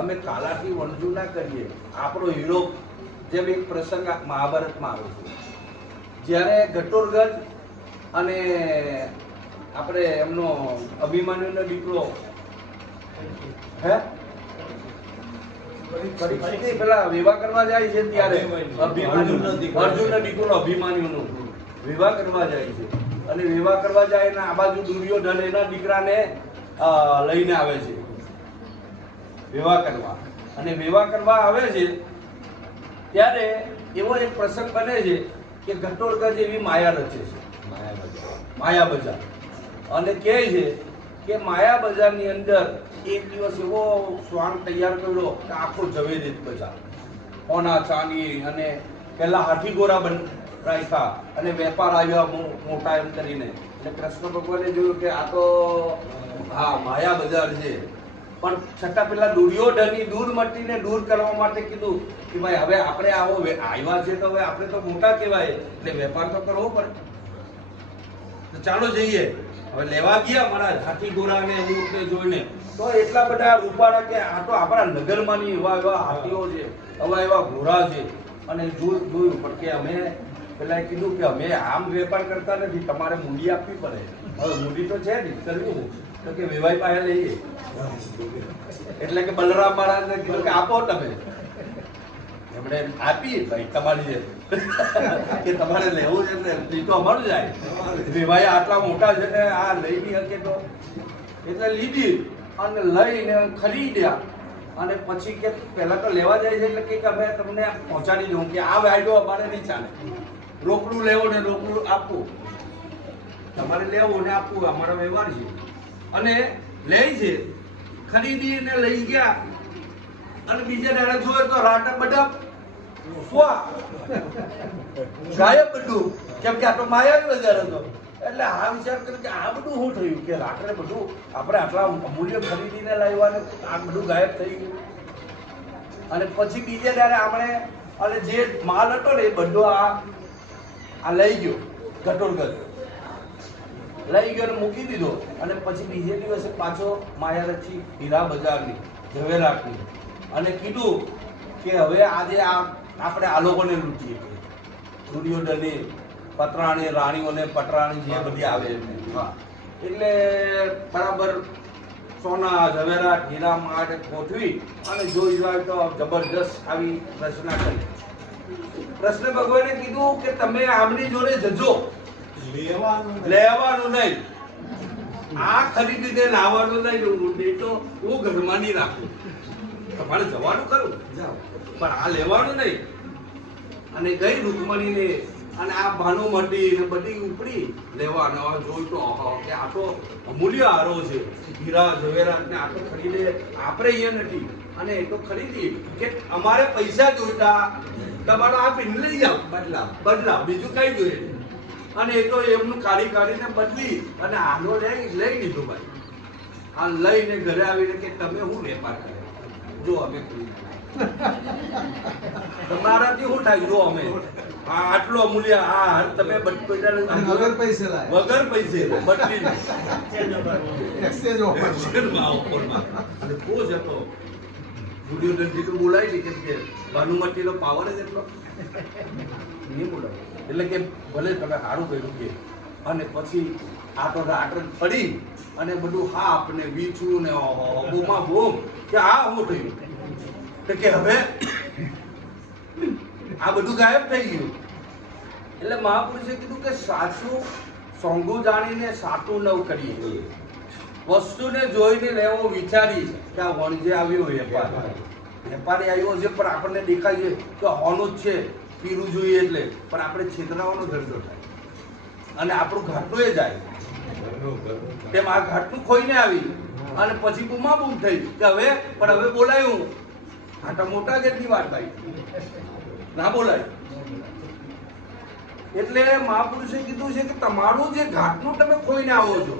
અમે કાલાથી વણજુ ના કરીએ. આપણો હીરો જેમ એક પ્રસંગ મહાભારતમાં આવે છે, જ્યારે ઘટોરગજ અને આપણે એમનો અભિમાન્યુનો દીકરો પેલા વિવાહ કરવા જાય છે, ત્યારે અર્જુનનો દીકરો અભિમાન્યુનો વિવાહ કરવા જાય છે, અને વિવાહ કરવા જાય અને આ બાજુ દુર્યોધન એના દીકરાને લઈને આવે છે વિવાહ કરવા. અને વિવાહ કરવા આવે છે ત્યારે એવો એક પ્રસંગ બને છે કે ઘટોરગજ એવી માયા રચે છે, માયા બજાર, અને કહે છે કે માયા બજારની અંદર એક દિવસ એવો શ્વાન તૈયાર કર્યો કે આખો ઝવેરીત બજાર, સોના ચાંદી, અને પેલા હાથી ઘોડા રાખ્યા, અને વેપાર આવ્યા મોટા એમ કરીને. એટલે કૃષ્ણ ભગવાને જોયું કે આ તો હા માયા બજાર છે. પણ છતાં પેલા દુર્યોધનની દૂર મટીને દૂર કરવા માટે કીધું કે ભાઈ હવે આપણે આવો આવ્યા છે તો હવે આપણે તો મોટા કહેવાય, એટલે વેપાર તો કરવો પડે, તો ચાલો જઈએ. હવે લેવા ગયા મારા હાથી ઘોડાને ઊંટને જોઈને, તો એટલા બધા રૂપાળા કે આ તો આપણા નગરમાંની એવા એવા હાથીઓ છે, એવા એવા ઘોડા છે. અને જોયું પણ કે અમે પેલા કીધું કે અમે આમ વેપાર કરતા નથી, તમારે મૂડી આપવી પડે. હવે મૂડી તો છે જ, કરવું તો કે વેવાઈ પાસે લઈએ. એટલે કે બલરામ મહારાજને કીધું કે આપો તમે. એમણે આપી ભાઈ તમારી કે તમારે લેવું છે ને એ તો અમારું જાય, વેવાઈ આટલા મોટા છે ને આ લઈ નહીં શકે તો. એટલે લીધી અને લઈને ખરીદ્યા. અને પછી કે પહેલા તો લેવા જાય છે એટલે કે અમે તમને પહોંચાડી દઉં કે આ વાયદો અમારે નહીં ચાલે, રોકડું લેવો ને રોકડું આપવું, તમારે લેવું ને આપવું અમારો વ્યવહાર છે. અને લે છે, ખરીદીને લઈ ગયા, અને બીજા દાડે જોયે તો રાટા બધા ગાયબ બધું, કેમ કે આ તો માયા બજાર હતો. એટલે આ વિચાર કર્યો કે આ બધું શું થયું કે રાત્રે બધું આપણે આટલા અમૂલ્ય ખરીદીને લાવ્યા, આ બધું ગાયબ થઈ ગયું. અને પછી બીજે દાડે આપણે અને જે માલ હતો ને એ બધો આ લઈ ગયો, ઘટોરગજ લઈ ગયો અને મૂકી દીધો. અને પછી બીજે દિવસે પાછો માયા રચી હીરા બજારની, ઝવેરાતની, અને કીધું કે હવે આજે આપણે આ લોકોને લૂંટીએ, દુર્યોધનની પતરાણી રાણીઓને પટરાણી જે બધી આવે હા. એટલે બરાબર સોના ઝવેરાત હીરા માટે ગોઠવી અને જોઈ જાય તો જબરજસ્ત આવી રચના કરી. કૃષ્ણ ભગવાને કીધું કે તમે આમની જોડે જજો, લેવાનું નહીં, આ ખરીદીને લાવવાનું નહીં, તો હું ઘરમાં નહીં રાખું, તમારે જવાનું ખરું પણ આ લેવાનું નહીં. અને ગઈ રૂકમણીને અને આ ભાનુમતી ને બધી ઉપડી લેવાના, જોઈ તો કે આ તો અમૂલ્ય હારો છે, હીરા ઝવેરાત ને આ તો ખરીદે આપણે અહીંયા નથી. અને એ તો ખરીદી કે અમારે પૈસા જોઈતા, તમારો આપીને લઈ જાઓ, બદલાવ બીજું કઈ જોઈએ. અને એ તો એમનું કાઢીને બદલી અને આનો લઈ લીધું ભાઈ. આ લઈને ઘરે આવીને કે તમે શું વેપાર કરે, જો અમે તમારાથી શું થાય, જો અમે આટલો અમૂલ્ય આ તમે વગર પૈસે બદલી અને કોચ હતો દુર્યોધનજી તો બોલાવી કેમ કે ભાનુમતીનો પાવર જ એટલો નહીં બોલાવે. એટલે કે ભલે તમે સારું કર્યું કે. અને પછી આ તો રાત્રે પડી અને બધું હાપ ને વીછું ને બોમા બોમ કે આ શું થયું, તો કે હવે આ બધું ગાયબ થઈ ગયું. એટલે મહાપુરુષે કીધું કે સાચું સોંગું જાણીને સાચું નવ કરીએ, વસ્તુને જોઈને લેવો વિચારી કે આ વણજે આવ્યો વેપારી આવ્યો છે, પણ આપણને દેખાય છે કે હોનું જ છે, પીરું જોઈએ એટલે, પણ આપણે છેતરાવાનો ધંધો થાય અને આપણું ઘાટું એ જાય. તેમ આ ઘાટું ખોઈને આવી અને પછી બૂમાબૂમ થઈ કે હવે બોલાયું, ઘાટા મોટા જેટલી વાત ભાઈ ના બોલાય. એટલે મહાપુરુષે કીધું છે કે તમારું જે ઘાટનું તમે ખોઈને આવો છો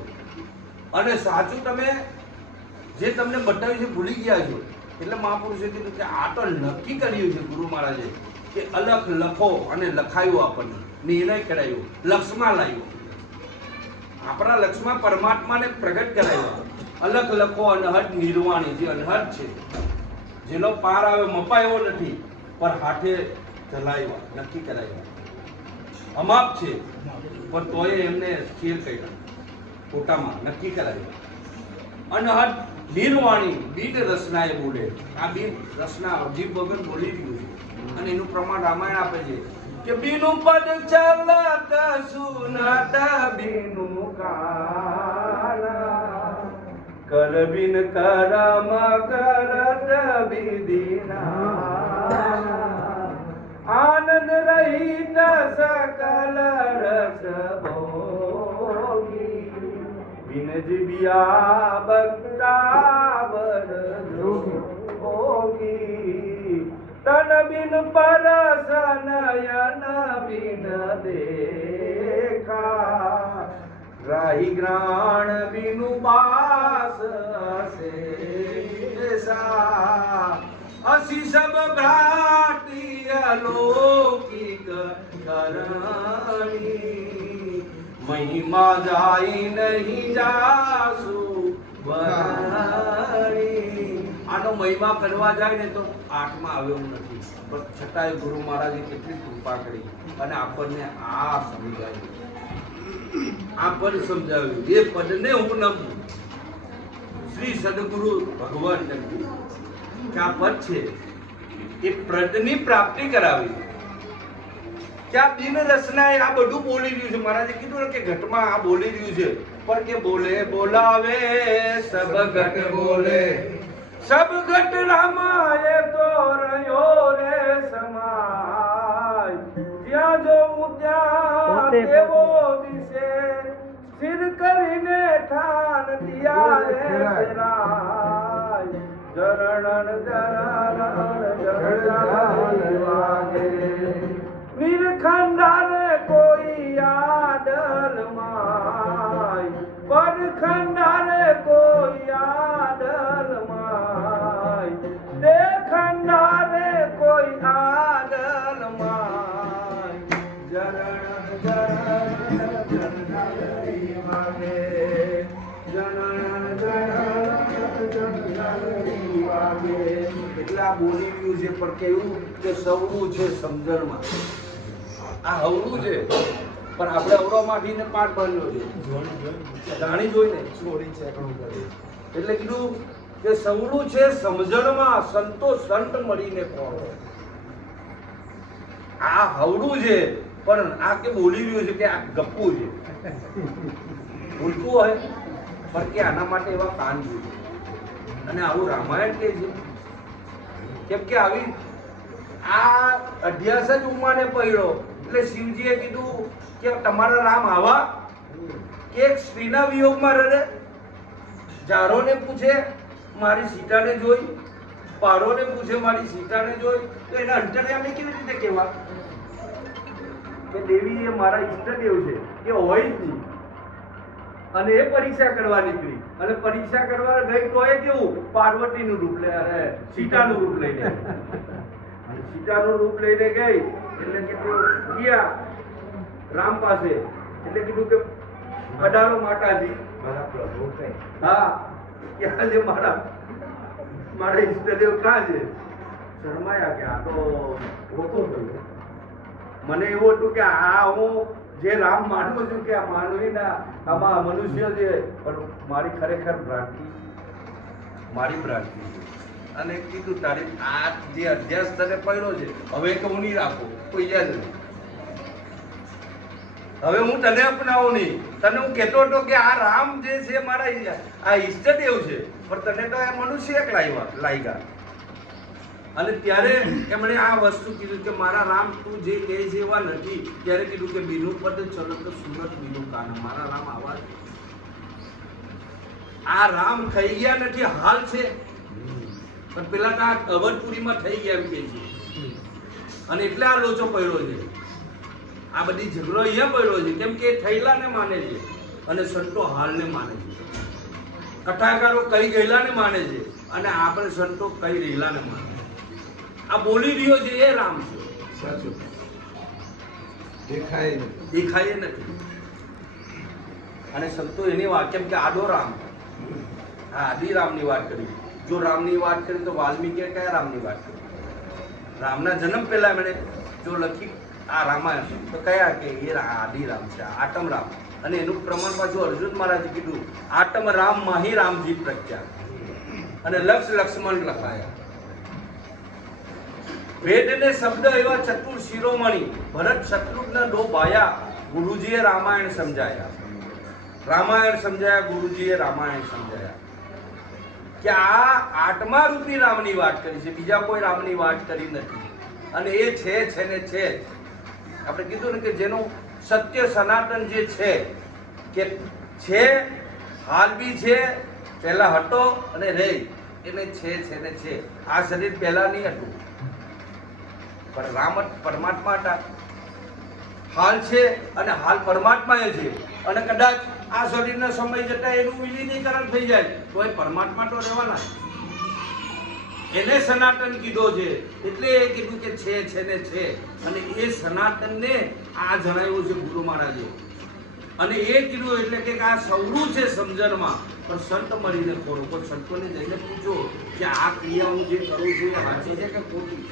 અને સાચું તમે જે તમને બતાવ્યું છે ભૂલી ગયા છો. એટલે મહાપુરુષે કીધું કે આ તો નક્કી કર્યું છે ગુરુ મહારાજે કે અલખ લખો અને લખાયું, આપણને નિર્ણય કરાયો, લક્ષમાં લાવ્યો, આપણા લક્ષમાં પરમાત્માને પ્રગટ કરાયો. અલખ લખો અનહદ નિર્વાણી, જે અનહદ છે જેનો પાર આવે મપાયો નથી, પણ હાથે ચલાવ્યા, નક્કી કરાવ્યા, અમાપ છે પણ તોય એમને સ્થિર કર્યા, પોતામાં નક્કી કરાવ્યા. અનહદ નિર્વાણી બીન રસનાએ બોલે. આ બીન રસના અજીબ વગર બોલી રહ્યું છે અને એનું પ્રમાણ રામાયણ આપે છે કે બીનું પદ ચાલત સુનત બીનું કાના કર બિન કરમ કરત વિધિના આનંદ રહિત સકલ રસ ભોગી બિન જીવ્યા બક્તા બડ ભોગી તન બિન પરસ નયન બિન દેખા રાહી ગ્રાણ બિનુ બાસ અસેસા અસી સબ ભ્રાટી અલૌકિક કરણી મહિમા જાય નહીં જાસુ વરણી. આનો મહિમા કરવા જાય ને તો આઠમાં આવ્યો નથી, પણ છતાંય ગુરુ મહારાજે કેટલી કૃપા કરી અને આપણને આ સમજાવ્યું, આ પદ સમજાવ્યું. એ પદને હું નમું શ્રી સદગુરુ ભગવાન જગદીશ કે આ પદ છે એ પદની પ્રાપ્તિ કરાવી. ક્યાં બિન રસનાએ આ બધું બોલી રહ્યું છે. મહારાજે કીધું કે ઘટમાં આ બોલી રહ્યું છે, પણ કે બોલે બોલાવે સબ ઘટ બોલે સબ ઘટ રામાએ તો રહ્યો રે સમાય જ્યાં જોઉં ત્યાં દેવો દિશે સ્થિર કરીને ઠાન દિયા રે તેરાય જરણ વાગે નિરખંડાને કોઈ આદલ માય પરખંડાને કોઈ આદલ માય દેખંડાને કોઈ આદલ માય જરણ વાગે એટલે આ બોલી રહ્યું છે, પણ કેવું કે સૌનું છે સમજણમાં. આ હવરું છે પણ આપણે અવરો માંડીને પાઠ ભણ્યો છે, જાણી જોઈને એટલે કીધું કે સૌનું છે સમજણમાં સંતો સંત મળીને કોણ. આ હવરું છે પણ આ કે બોલી રહ્યું છે કે આ ગપ્પુ છે, ભૂલતું હોય પણ કે આના માટે એવા કાન જોઈએ. અને આવું રામાયણ કે છે કેમ કે આવી આ અધ્યાસ જ ઉમાને પડ્યો એટલે શિવજીએ કીધું કે તમારા રામ આવા કે એક સ્ત્રીના વિયોગમાં રહે, જારોને પૂછે મારી સીતાને જોઈ, પારોને પૂછે મારી સીતાને જોઈ, તો એના અંતર્યામી કેવી રીતે કહેવા કે દેવી એ મારા ઈષ્ટદેવ છે કે હોય જ નહીં. અને એ પરીક્ષા કરવા નીકળી અને પરીક્ષા કરવા ગઈ તો એ કેવું પાર્વતીનું રૂપ લે, સીતાનું રૂપ લઈને અને સીતાનું રૂપ લઈને ગઈ એટલે કીધું ગયા રામ પાસે એટલે કીધું કે અઢારો માતાજી હા ક્યાં છે મારા ઈષ્ટદેવ ક્યાં છે? શરમાયા કે આ તો હોતો થયો. મને એવું હતું કે આ હું જે રામ માનું છું કે આ માનવીના આમાં મનુષ્ય છે, પણ મારી ખરેખર ભ્રાંતિ, મારી ભ્રાંતિ છે. અને કીધું તારી આ જે અભ્યાસ તને પડ્યો છે હવે કે હું નહીં રાખું, કોઈ યાદ નહીં, હવે હું તને અપનાવું નહીં. તને હું કહેતો હતો કે આ રામ જે છે મારા આ ઈષ્ટદેવ છે, પણ તને તો એ મનુષ્ય એક લાગ્યા. અને ત્યારે એમણે આ વસ્તુ કીધું કે મારા રામ તું જે કહે છે એવા નથી. ત્યારે કીધું કે બીનું પદ ચલો તો સુરત બીનું કાન. મારા રામ આવા છે. આ રામ થઈ ગયા નથી, હાલ છે, પણ પેલા તો આ અવધપુરીમાં થઈ ગયા એમ કે છે. અને એટલે આ લોચો પડ્યો છે, આ બધી ઝઘડો અહીંયા પડ્યો છે, કેમ કે થયેલાને માને છે અને સંતો હાલને માને છે. કથાકારો કઈ ગયેલાને માને છે અને આપણે સંતો કઈ રહેલાને માને. આ બોલી રહ્યો છે એ રામ છે, સાચું દેખાય નથી. અને સંતો એની વાત કેમ કે આદો રામ, હા આદિ રામની વાત કરી જો રામની વાત કરીએ તો વાલ્મીકીએ કયા રામની વાત કરી? રામના જન્મ પહેલા એમણે જો લખી આ રામાયણ તો કયા કે એ આદિ રામ છે, આટમ રામ. અને એનું પ્રમાણ પાછું અર્જુન મહારાજે કીધું આટમ રામ માહી રામજી પ્રખ્યાત અને લક્ષ લક્ષ્મણ લખાયા. વેદને શબ્દ એવા ચતુર શિરોમણી ભરત શત્રુઘ્ન દો ભાયા ગુરુજીએ રામાયણ સમજાયા. રામાયણ સમજાયા, ગુરુજીએ રામાયણ સમજાયા. કે આ આત્મા રૂપી રામની વાત કરી છે, બીજા કોઈ રામની વાત કરી નથી. અને એ છે ને છે આપણે કીધું ને કે જેનું સત્ય સનાતન જે છે કે છે, હાલ બી છે, પહેલા હતો અને રે એને છે ને છે. આ શરીર પહેલા નહીં હતું પણ રામ પરમાત્મા હતા, હાલ છે અને હાલ પરમાત્મા એ છે. અને કદાચ આ શરીરના સમય જતા એનું વિલીનીકરણ થઈ જાય તો એ પરમાત્મા તો રહેવાના. એને સનાતન કીધો છે એટલે એ કીધું કે છે ને છે. અને એ સનાતનને આ જણાવ્યું છે ગુરુ મહારાજે. અને એ કીધું એટલે કે આ સૌરું છે સમજણમાં, પણ સંત મળીને ખોરું. પણ સંતોને જઈને પૂછો કે આ ક્રિયા હું જે કરું છું એ સાચી છે કે ખોટી?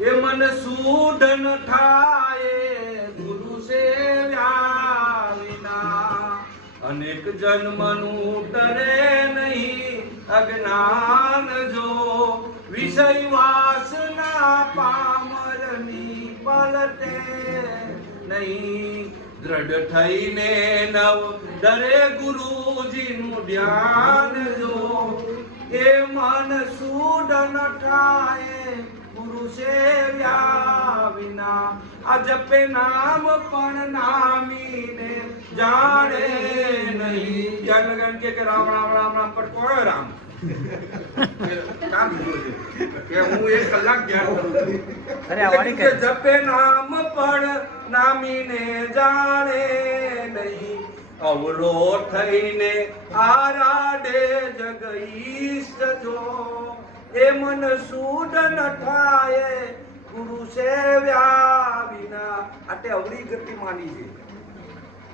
એ મન સૂઢન થાય ગુરુ સેવ્યા વિના, અનેક જન્મનું તરે નહીં અજ્ઞાન જો, વિષય વાસના પામરની પલટે નહીં. દ્રઢ થઈને નવ દરે ગુરુજીનું ધ્યાન જો, એ મન સૂઢન થાય ગુરુ સેવ્યા વિના. આ જપે નામ પણ નામીને જાણે નહીં. ધ્યાન લગાન કે રામ રામ રામ રામ પર કોણ રામ કામ કીધું છે કે હું 1 કલાક ધ્યાન કરું છું. કે જપે નામ પણ નામીને જાણે નહીં. અવરો થઈને આરાડે જગ ઈષ્ટ જો, એ મન સૂઢન થાય ગુરુ સેવ્યા વિના. આટે અવળી ગતિ માની છે.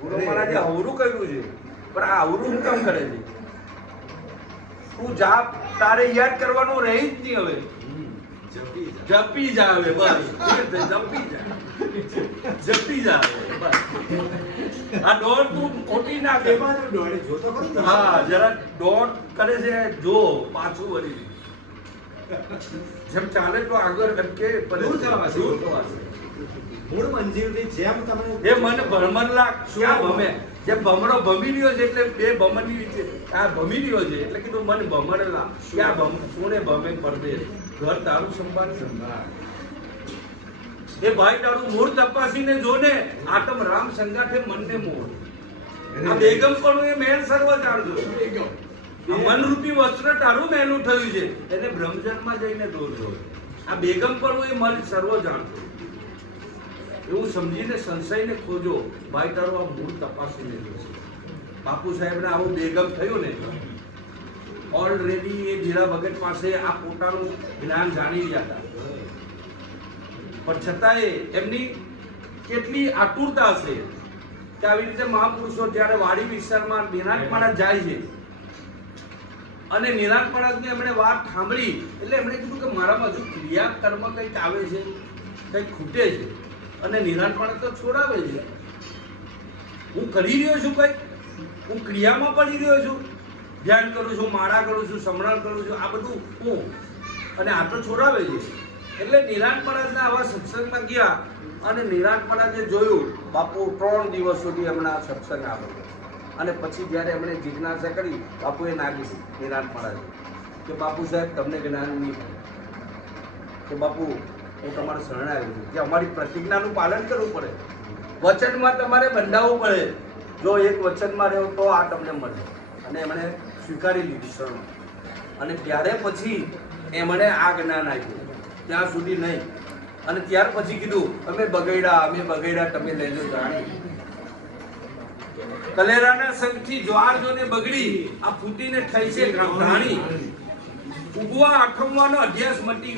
ગુરુ મહારાજે અવરું કર્યું છે, પણ આ અવરું કામ કરે છે? તું જાપ તારે યાદ કરવાનું રહી જ નહીં. હવે જપી જા, હવે બસ જપી જા બસ. આ દોડ તું ખોટી ના દે. હા, જરા દોડ કરે છે જો પાછું વળી જેમ ચાલે તો આગળ અટકે મૂળ મંજિલથી જેમ તમે એ મન ભ્રમણલા ક્યાં ભમે. જેમ ભમરો ભમી રહ્યો છે એટલે બે ભમરની રીતે આ ભમી રહ્યો છે એટલે કીધું મન ભમરલા ક્યાં ભમ કોને ભમે પરદેશ. ઘર તારું સંભાળ સંભાળ. એ ભાઈ તારું મૂળ તપાસીને જોને, આતમ રામ સંગાથે મનને મોહ. આ બેગમ પણ એ મેલ સર્વ જાણજો. મનરૂપી વસ્ત્ર તારું મેલું થયું છે એને બ્રહ્મજનમાં જઈને દોરજો. આ બેગમ પણ એ મન સર્વ જાણતો. એવું સમજીને સંશયને ખોજો. ભાઈ તારું આ મૂળ તપાસીને જોશે. બાપુ સાહેબને આવું બેગમ થયું ને ઓલરેડી એ ધીરા ભગત પાસે આ પોતાનું જ્ઞાન જાણી રહ્યા હતા, પણ છતાંય એમની કેટલી આતુરતા હશે કે આવી રીતે મહાપુરુષો જ્યારે વાડી વિસ્તારમાં નિરાંત મહારાજ જાય છે અને નિરાંત મહારાજની એમણે વાત સાંભળી એટલે એમણે કીધું કે મારામાં હજુ ક્રિયા કર્મ કંઈક આવે છે, કંઈક ખૂટે છે. અને નિરાંત મહારાજ તો છોડાવે છે. હું કરી રહ્યો છું કંઈક, હું ક્રિયામાં પડી રહ્યો છું, ધ્યાન કરું છું, માળા કરું છું, સમરણ કરું છું, આ બધું હું, અને આ તો છોડાવે છે. એટલે નિરાંત મહારાજના આવા સત્સંગમાં ગયા અને નિરાંત મહારાજે જોયું બાપુ 3 દિવસ સુધી હમણાં સત્સંગ આવે. અને પછી જ્યારે એમણે જિજ્ઞાસા કરી બાપુએ ના કીધું નિરાંત મહારાજે કે બાપુ સાહેબ તમને જ્ઞાન નહીં પડે, કે બાપુ હું તમારે શરણે આવ્યો છું કે અમારી પ્રતિજ્ઞાનું પાલન કરવું પડે, વચનમાં તમારે બંધાવવું પડે. જો એક વચનમાં રહ્યો તો આ તમને મળે. અને એમણે સ્વીકારી લીધી શરણ. અને ત્યારે પછી એમણે આ જ્ઞાન આપ્યું, ત્યાં સુધી નહીં. અને ત્યાર પછી કીધું અમે બગડ્યા તમે લઈ લો જાણી. કલેરાના સંગથી જ્વાર જોને બગડી, આ ફૂટીને થઈ છે ઘાણી. ઉગવા આઠમવાનો અભ્યાસ મટી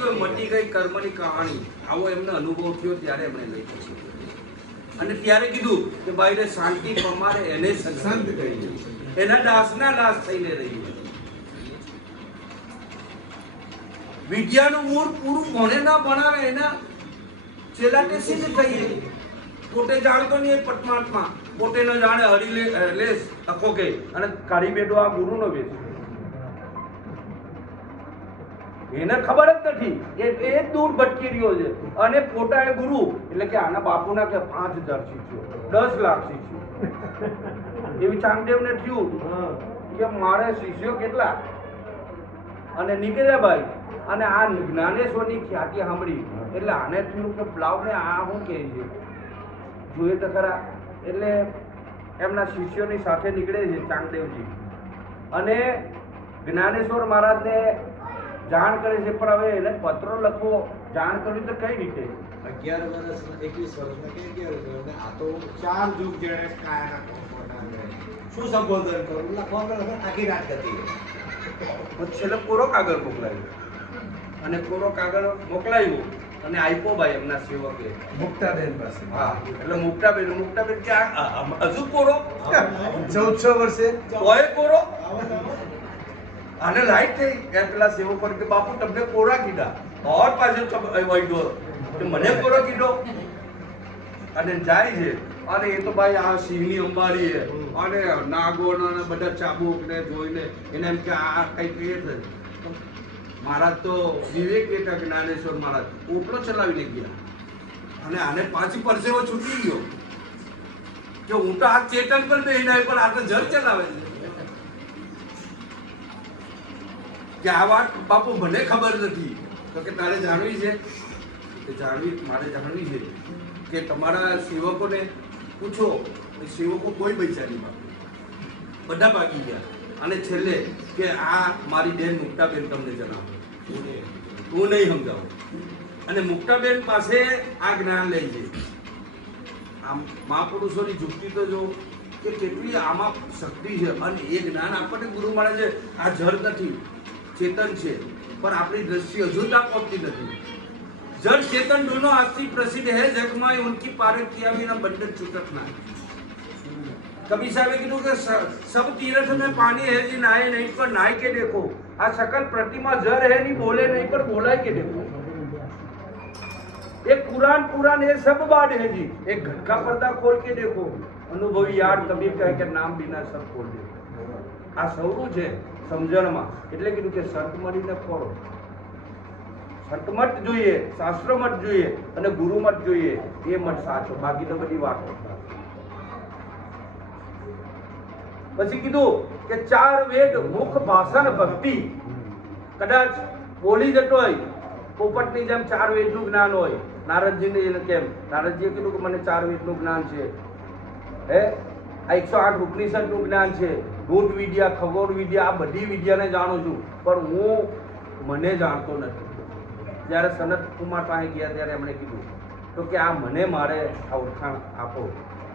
ગઈ કર્મની કહાણી. આવો એમનો અનુભવ થયો ત્યારે એમણે લખ્યું છે. અને ત્યારે કીધું કે ભાઈને શાંતિ પમારે એને સંત કહી. એના દાસના દાસ થઈને રહીએ. વિદ્યાનું મૂળ પૂરું કોને ના ભણાવે એના છેલ્લાટે સિદ્ધ થઈએ. પોતે જાણતો નહીં પરમાત્મા, પોતે ન જાણે હરી લેસ અખો કે અને કાઢી બેઠો આ ગુરુનો વેશ. એને ખબર જ નથી, એ જ દૂર ભટકી રહ્યો છે. અને પોતા એ ગુરુ એટલે કે આના બાપુના કે 5000 શીખ્યો, 10 લાખ શીખ્યો. એવી ચાંગદેવને થયું કે મારે શિષ્યો કેટલા, અને નીકળ્યા ભાઈ. અને આ જ્ઞાનેશ્વરની ખ્યાતિ સાંભળી એટલે આને થયું કે પ્લાવને આ શું કહે છે જોઈએ તો ખરા. એટલે એમના શિષ્યોની સાથે નીકળે છે ચાંગદેવજી અને જ્ઞાનેશ્વર મહારાજને જાણ કરે છે. પણ હવે એને પત્રો લખવો, જાણ કરવી તો કઈ રીતે? 11 વર્ષ 21 વર્ષમાં કે 11 વર્ષ આ તો 4 યુગ જેણે કાયાના કોમ્પોટા શું સંબોધન કરું લખવાનું આખી રાત હતી. છેલ્લે કોરો કાગળ મોકલાવ્યો અને કોરો કાગળ મોકલાવ્યો અને આપ્યો ભાઈ એમના સેવકે મુક્તાબેન પાસે. હા, એટલે મુક્તાબેન કે હજુ કોરો 14 વર્ષે તોય કોરો આને લાઈટ થઈ. એમ પેલા સેવકો કે બાપુ તમને કોરા કીધા ઓર પાછો વાઈડો કે મને કોરો કીધો. અને જાય છે અને એ તો ભાઈ આ સિંહની અંબારી છે અને નાગોનો ને બધા ચાબુક ને જોઈને એને એમ કે આ કઈ કહીએ છે. મહારાજ તો વિવેક હતા જ્ઞાનેશ્વર મહારાજ, ઓટલો ચલાવીને ગયા અને આને પાછી પરસેવો છૂટી ગયો કે હું તો આ ચેતન પર બેહીને આવ્યો પણ આ તો જર ચલાવે છે. કે આ વાત બાપુ મને ખબર નથી. તો કે તારે જાણવી છે? મારે જાણવી છે કે તમારા સેવકોને પૂછો. સેવકો કોઈ પૈસા નહીં માગે, બધા ભાગી ગયા. અને છેલ્લે કે આ મારી બેન મુક્તાબેન તમને જણાવો, હું નહીં સમજાવું. અને મુક્તાબેન પાસે આ જ્ઞાન લઈ છે. આમ મહાપુરુષોની જુક્તિ તો જો કે કેટલી આમાં શક્તિ છે. અને એ જ્ઞાન આપણને ગુરુ મળે છે. આ જળ નથી, ચેતન છે, પણ આપણી દ્રષ્ટિ હજુ ત્યાં પહોંચતી નથી. जड़ चेतन दोनों अस्थि प्रसिद्ध है जग में उनकी पारक किया बिना बंधन छूटत ना. कबीर साहब ने कहा कि सब तीर्थ में पानी है जी नहाए नहीं पर नहाए के देखो. आ सकल प्रतिमा जड़ है नहीं बोले नहीं पर बोलाए के देखो. एक पुराण ये सब बात है जी. एक घर का पर्दा खोल के देखो. अनुभवी यार कबीर कहे कि नाम बिना सब खोल दे. आ सौरू है समझणમાં એટલે કીધું કે સંત મળીને ફોડો. સંત મત જોઈએ, શાસ્ત્ર મત જોઈએ અને ગુરુ મત જોઈએ. એ મત સાચો, બાકી તો બધી વાતો. પછી કીધું કે 4 વેદ મુખ ભાષણ ભક્તિ. કદાચ બોલી જતો હોય પોપટની જેમ 4 વેદનું જ્ઞાન હોય. નારદજીને કેમ નારદજીએ કીધું કે મને 4 વેદનું જ્ઞાન છે. હે આ 108 ઉપનિષદનું જ્ઞાન છે. ભૂત વિદ્યા, ખગોળ વિદ્યા, આ બધી વિદ્યાને જાણું છું, પણ હું મને જાણતો નથી. જ્યારે સનત કુમાર પાસે ગયા ત્યારે એમણે કીધું તો કે આ મને મારે આ ઓળખાણ આપો.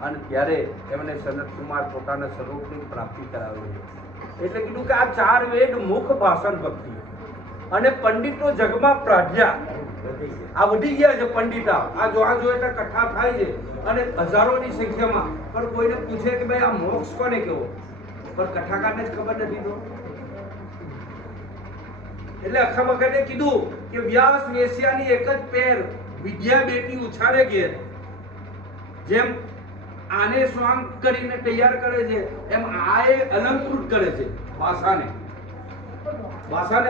અને ત્યારે એમણે સનત કુમાર પોતાના સ્વરૂપની પ્રાપ્તિ કરાવી. એટલે કીધું કે આ 4 વેદ મુખ ભાષણ ભક્તિ. અને પંડિતો જગમાં પ્રાધ્યા આ વધી ગયા છે. પંડિતા આ જોવા એટલે કથા થાય છે અને હજારોની સંખ્યામાં. પણ કોઈને પૂછે કે ભાઈ આ મોક્ષ કોને કેવો, પણ કથાકારને જ ખબર નથી. તો એટલે અખા વખતે કીધું કે વ્યાસ વેશ્યાની એક જ પેર વિદ્યા બેટી ઉછાળે ઘેર. જેમ આને સ્વાંગ કરીને તૈયાર કરે છે એમ આ એ અલંકૃત કરે છે ભાષાને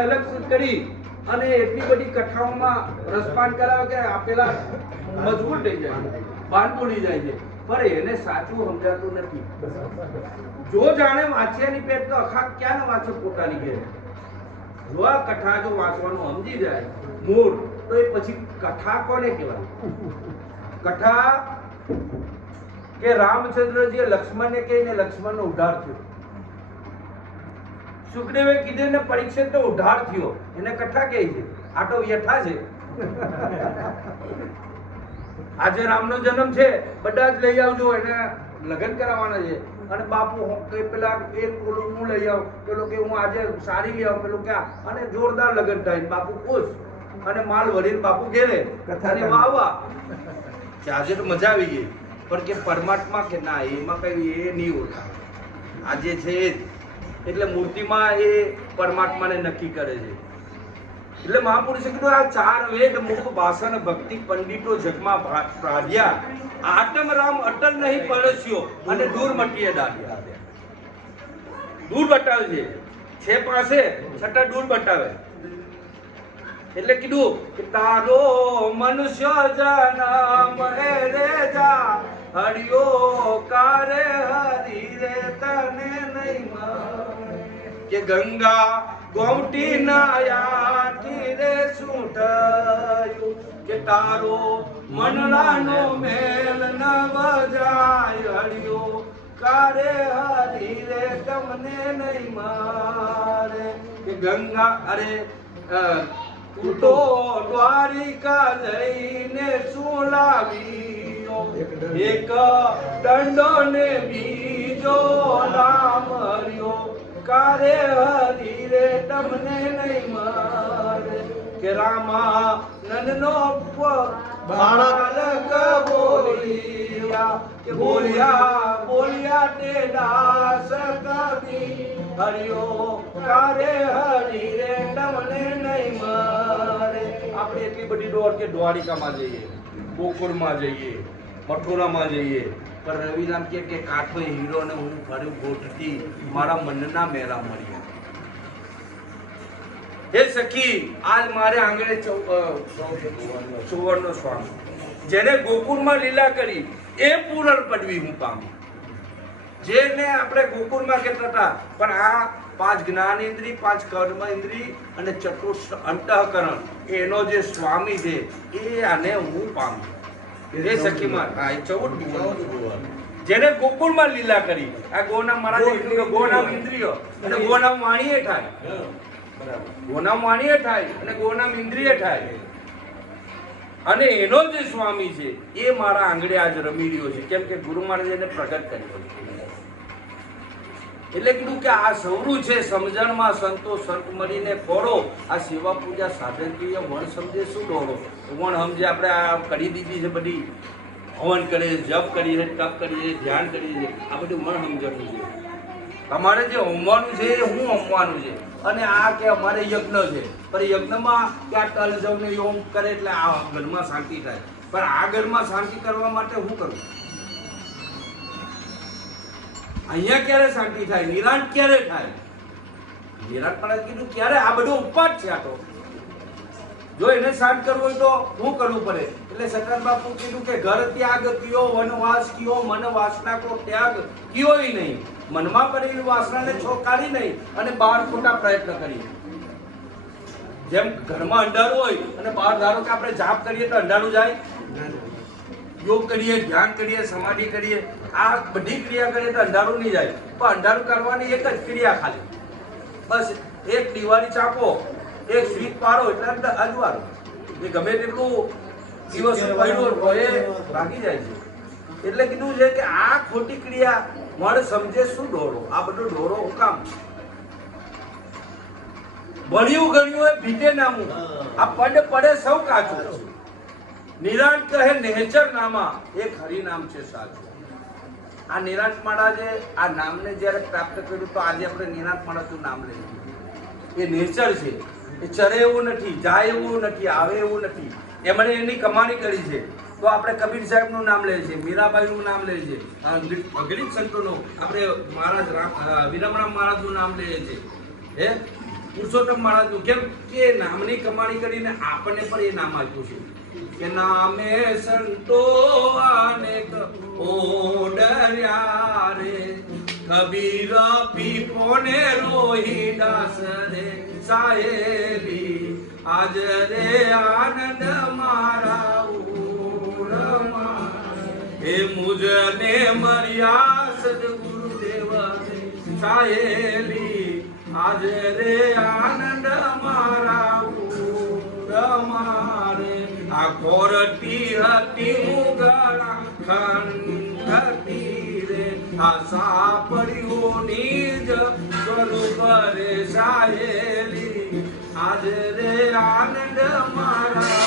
અલંકૃત કરી અને એટલી બધી કથાઓમાં રસપાન કરાવે કે આપેલા મજબૂત થઈ જાય, બાન પડી જાય છે. પણ એને સાચું સમજાતું નથી. જો જાણે વાંચ્યાની પેટ તો અખા ક્યાં વાંચે પોતાની ઘેર. જો આ કથા જો વાંચવાનું સમજી જાય મૂળ, તો એ પછી કથા કોને કહેવાય? કથા કે રામચંદ્રજીએ લક્ષ્મણને કહીને લક્ષ્મણનો ઉદ્ધાર થયો. સુખદેવે કીધું ને પરીક્ષિતનો ઉદ્ધાર થયો. એને કથા કહે છે. આ તો વ્યથા છે. આજે રામનો જન્મ છે, બધા જ લઈ આવજો, એને લગ્ન કરાવવાના છે. અને બાપુ પેલા એક પેલું હું લઈ આવું, પેલો કે હું આજે સારી લઈ આવું, પેલું ક્યાં, અને જોરદાર લગ્ન થાય. બાપુ ખુશ અને માલ વળીને બાપુ ઘેરે કથાની વાવા કે આજે તો મજા આવી ગઈ. પણ કે પરમાત્મા કે ના, એમાં કઈ એ નહીં ઓળખાય. આ જે છે એ જ. એટલે મૂર્તિમાં એ પરમાત્માને નક્કી કરે છે. એટલે મહાપુરુષે કીધું આ ચાર વેદ મુખ ભાષણ ભક્તિ પંડિતો જગમાં પ્રાધ્યા આત્મ રામ અટલ નહીં પરસ્યો અને દૂર મટીએ દાઢ્યા. દૂર બતાવે છે પાસે છતાં દૂર બતાવે. એટલે કીધું કે તારો મનુષ્ય જન્મ રે જા હરિયો કારે હરી રે તને નહીં મળે કે ગંગા ગોમતી નાયાથી રે શું થયું કે તારો મનડાનો મેલ ન વજાય હરિયો કારે હરી રે તમને નહીં મારે કે ગંગા અરે તો દ્વારિકા જઈને શું લાવ્યો એક દંડો ને બીજો નામ હર્યો કારે હરી રે તમને નહીં મારે કે રામા નંદનો બાળક બોલ્યા કે બોલ્યા તે દાસ કવિ હરિયો કારે હરી રે તમને નહીં મારે. આપણે એટલી બધી દોડ કે દ્વારિકામાં જઈએ, ગોકુળમાં જઈએ, મથુરામાં જઈએ, પણ રવિરામ કે કાઠો હીરો ને હું ફર્યું ગોઠથી મારા મનના મેરા મળ્યા. હે સખી આજ મારે આંગણે સુવર્ણ સ્વામી જેને ગોકુળમાં લીલા કરી એ પૂરણ પદવી હું પામી. જેને આપણે ગોકુળમાં કહેતા હતા પણ આ 5 જ્ઞાનેન્દ્રિય 5 કર્મ ઇન્દ્રિય અને ચતુર્થ અંતઃકરણ એનો જે સ્વામી છે એ આને હું પામી. એ સખીમાં 14 જેને ગોકુળમાં લીલા કરી આ ગોનામ મહારાજ ગોનામ ઇન્દ્રિય અને ગોનામ વાણીએ થાય, ગોનામ વાણીએ થાય અને ગોનામ ઇન્દ્રિય થાય અને એનો જે સ્વામી છે એ મારા આંગણે આજ રમી રહ્યો છે. કેમ કે ગુરુ મહારાજે એને પ્રગટ કર્યો છે. એટલે કીધું કે આ સૌરું છે સમજણમાં સંતો સંત મળીને ખોરો આ સેવા પૂજા સાધન કહીએ વણ સમજે શું દોડો વણ સમજે. આપણે આ કરી દીધી છે બધી હવન કરીએ, જપ કરીએ, તપ કરીએ, ધ્યાન કરીએ, આ બધું મન સમજણનું છે. તમારે જે હોમવાનું છે એ હું હોમવાનું છે અને આ કે અમારે યજ્ઞ છે પણ યજ્ઞમાં કે આ તલ જવને યોમ કરે એટલે આ ઘરમાં શાંતિ થાય. પણ આ ઘરમાં શાંતિ કરવા માટે હું કરું? અહીંયા ક્યારે શાંતિ થાય? નિરાંત ક્યારે થાય? નિરાંત પણ કીધું ક્યારે? આ બધું ઉપવાસ છે. આ તો જો એને શાંત કરવું હોય તો શું કરવું પડે? એટલે સકન બાપુ કીધું કે ઘર ત્યાગ કયો, વનવાસ કયો, મન વાસના કો ત્યાગ કયો નહીં. મનમાં પડેલી વાસનાને છોકારી નહીં અને બહાર ખોટા પ્રયત્ન કરી. જેમ ઘરમાં અંધારું હોય અને બહાર ધારો કે આપણે જાપ કરીએ તો અંધારું જાય, યોગ કરીએ, ધ્યાન કરીએ, સમાધિ કરીએ, આ બધી ક્રિયા કરીએ તો અંધારું નહીં જાય. પણ અંધારું કરવાની એક જ ક્રિયા ખાલી, બસ એક દિવાળી ચાપો, એક સ્વીચ પારો એટલે અજવાળું. એ ગમે તેટલું દિવસ પડ્યો એ ભાગી જાય છે. એટલે કીધું છે કે આ ખોટી ક્રિયા મળ સમજે શું દોરો? આ બધું દોરો હું કામ? બળ્યું ગણ્યું એ ભીતે નામું, આ પડ પડે સૌ કાચું. નિરાંત કહે નેચર નામા, એક હરિ નામ છે સાચું. આ નિરાંત મહારાજે આ નામને જ્યારે પ્રાપ્ત કર્યું તો આજે આપણે નિરાંત મહારાજનું નામ લઈએ. એ નેચર છે, એ ચરે એવું નથી, જાય એવું નથી, આવે એવું નથી. એમણે એની કમાણી કરી છે. તો આપણે કબીર સાહેબનું નામ લઈએ છીએ, મીરાબાઈનું નામ લઈએ છીએ, ગરીબ સંતોનું આપણે મહારાજ વિરમણા મહારાજનું નામ લઈએ છીએ, હે પુરુષોત્તમ મહારાજનું. કેમ કે નામની કમાણી કરીને આપણને પણ એ નામ આપ્યું છે કે નામે સંતો અનેક ઓડર્યા રે કબીર પીપોને રોહી દાસ રે સાહેબી આજ રે આનંદ મારા એ મુજને મર્યા સદગુરુદેવ સાહેલી આજ રે આનંદ મારા તમારે. આ કોરટી હતી મુગળા ખંડતી રે આ સાપડ્યું નિજ સ્વરૂપ રે સાહેલી આજ રે આનંદ મારા.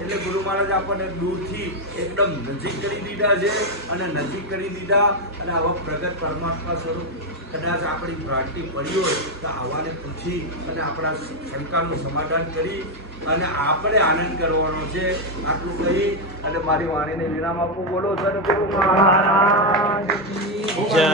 એટલે ગુરુ મહારાજ આપણને દૂરથી એકદમ નજીક કરી દીધા છે અને નજીક કરી દીધા અને આવા પ્રગટ પરમાત્મા સ્વરૂપ કદાચ આપણી ભ્રાંતિ પડી હોય તો આવાને પૂછી અને આપણા શંકાનું સમાધાન કરી અને આપણે આનંદ કરવાનો છે. આટલું કહી અને મારી વાણીને વિરામ આપવું. બોલો સદગુરુ મહારાજ. જય